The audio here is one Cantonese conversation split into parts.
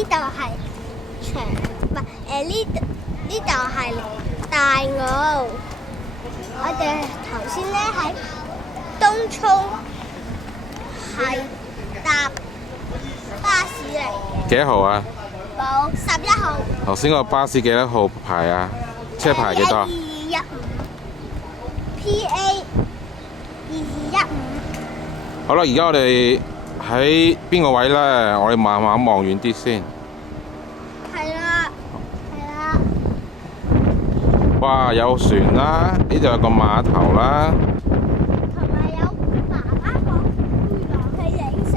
呢度係長，唔係呢度係大澳。我哋頭先咧喺東涌係搭巴士嚟嘅。幾多號啊？冇11號。頭先個巴士幾多號牌啊？車牌幾多啊？1215 PA 2215。好啦，而家我哋喺邊個位咧？我哋慢慢望遠啲先。係啦，係啦。哇！有船啦，呢度有個碼頭啦。同埋有爸爸個背囊去影相。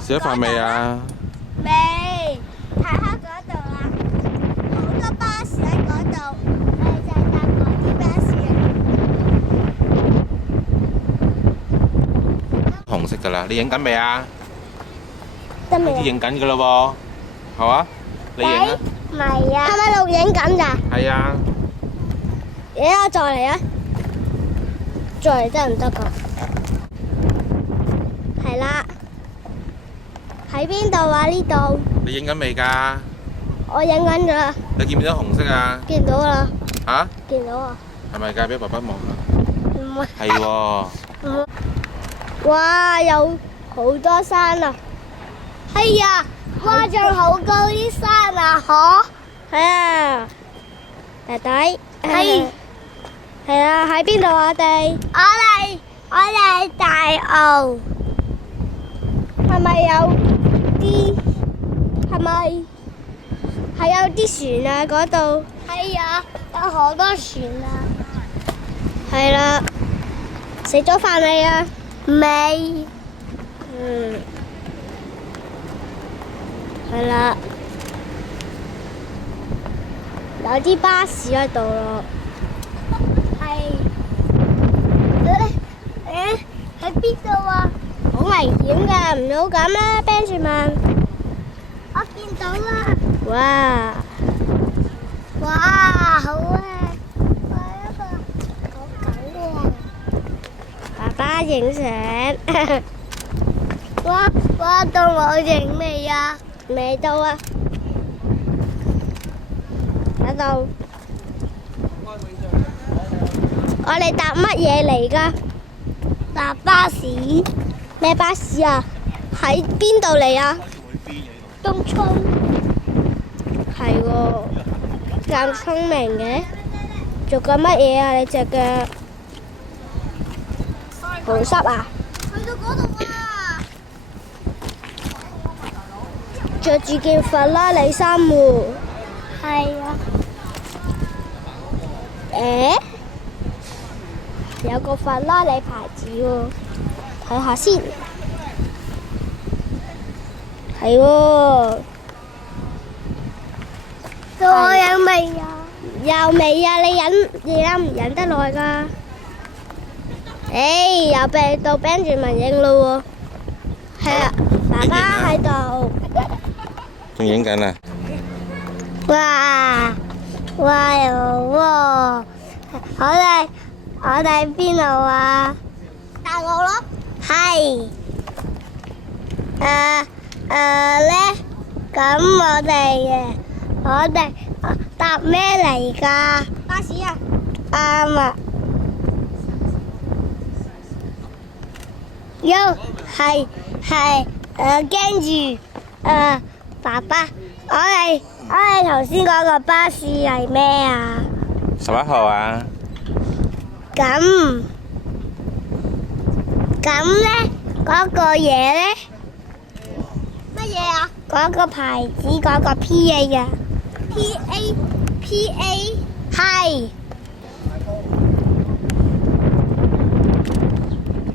食咗飯未啊？未，睇下嗰度啦，好多巴士喺嗰度，我哋就係搭嗰啲巴士。紅色噶啦，你影緊未啊？得未啊？影緊噶啦喎，係嘛？你影啊？唔係啊。係咪錄影緊咋？係啊。而家再嚟啊！再嚟得唔得㗎？係啦。喺邊度啊？呢度。你影緊未㗎？我影緊咗啦。你見唔見到紅色啊？見到啦。嚇？見到啊。係咪㗎？俾爸爸望下。唔係。係喎。哇！有好多山啊！係啊！哇！仲好高啲山啊！嗬？係啊。弟弟。係。係啊！喺邊度啊？我哋大澳。係咪有啲？係咪係有啲船啊？嗰度係啊，有好多船啊。係啦，食咗飯未啊？未。係啦，有啲巴士喺度咯。係。喺邊度啊？好危險㗎，唔好咁啦，Benjamin。我見到啦。哇！哇，好啊！我一個好緊喎。爸爸影相。哇！到我影未啊？未到啊。喺度。我哋搭乜嘢嚟㗎？搭巴士。咩巴士啊？喺邊度嚟啊？東涌。係喎，咁聰明嘅。做緊乜嘢啊？你隻腳好濕啊？去到嗰度啊！着住件法拉利衫喎。係啊。有個法拉利牌子喎。睇下先，係喎。到我飲未啊？又未啊？你飲唔飲得耐㗎？又到 Benjamin 影咯喎。係啊，爸爸喺度。仲影緊啊？哇又喎！我哋邊度啊？大澳咯。係。咁我哋搭咩嚟㗎？巴士啊。啱啊。跟住爸爸，我哋頭先嗰個巴士係咩啊？11號啊。咁咧，嗰個嘢咧，乜嘢啊？嗰個牌子嗰個 PA 啊。PA 係。